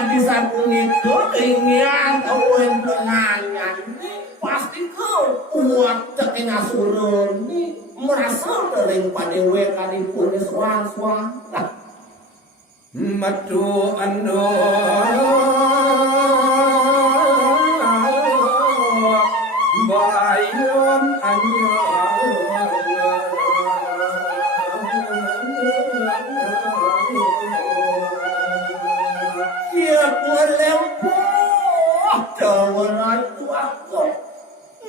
Jadi sapunika ingin kawen penangan pasti kuat tekin asurun merasa dari padewe kanipun swang-swang madu ando bayon anyo siap melempuh tawaran tuaku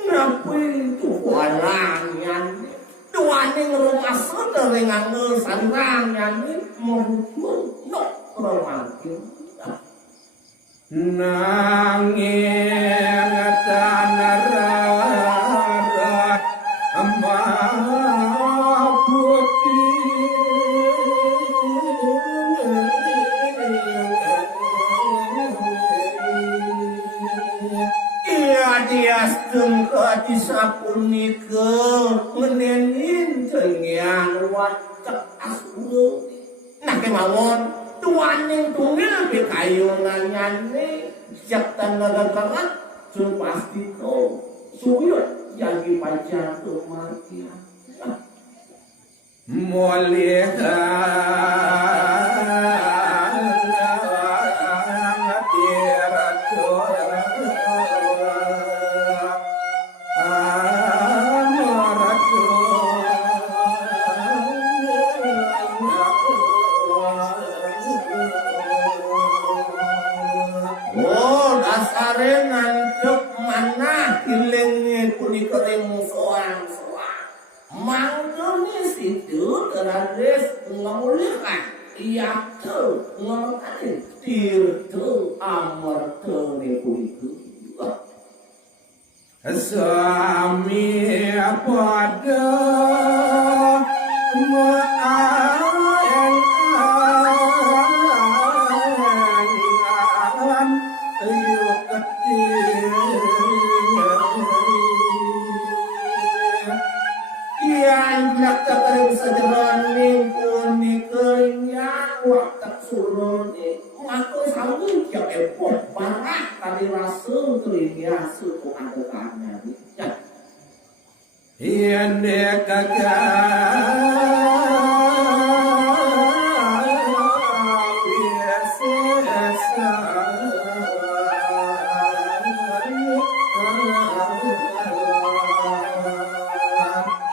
napi tualangan tuaning rumah sederengan sanrangan merupun no romantis nanging tanararat ama diastung ke disapunika menenin tengian wacak asuru nah kemawon tuaning tungil pikayunan nyane siap tanda kerat sun pasti kau suyut jagi pacar kematian iya tuh ngomongin tirtu amor tuh niku sami pada maayan ayu ketir yang nak terus sejalan minggu waktu suruh aku sambung ya epok barak tadi rasul terinya suku adekannya yang dia kagak biasa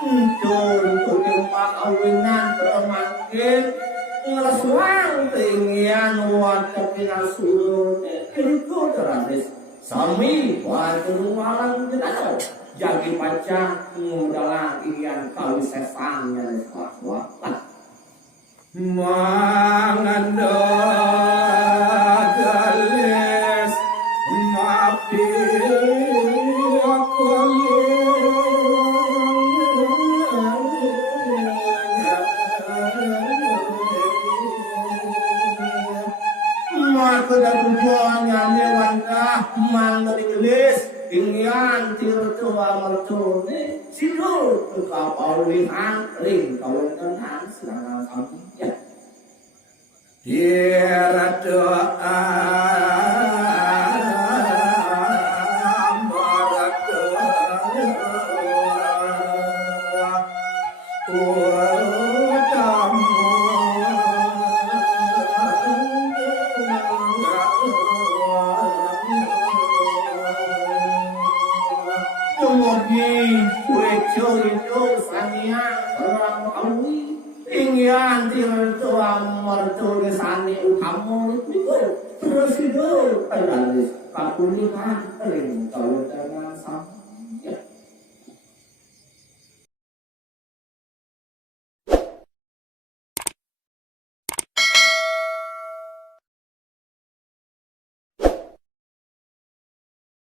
untuk kemawinan termakin ngesuang tinggian wadah pinasuruh itu teradis sami waduh malang jenau jagi pacar mudalang iyan kawi sesangnya swat mangando galis mapi kedaguannya lewatlah manggelis ingin tirtua mertune sidur ke kaulihan ring kawan sedangkan sampingnya dia doa ingin tirtua mertune sani ukamu terus hidup analis kakulihan ring kawan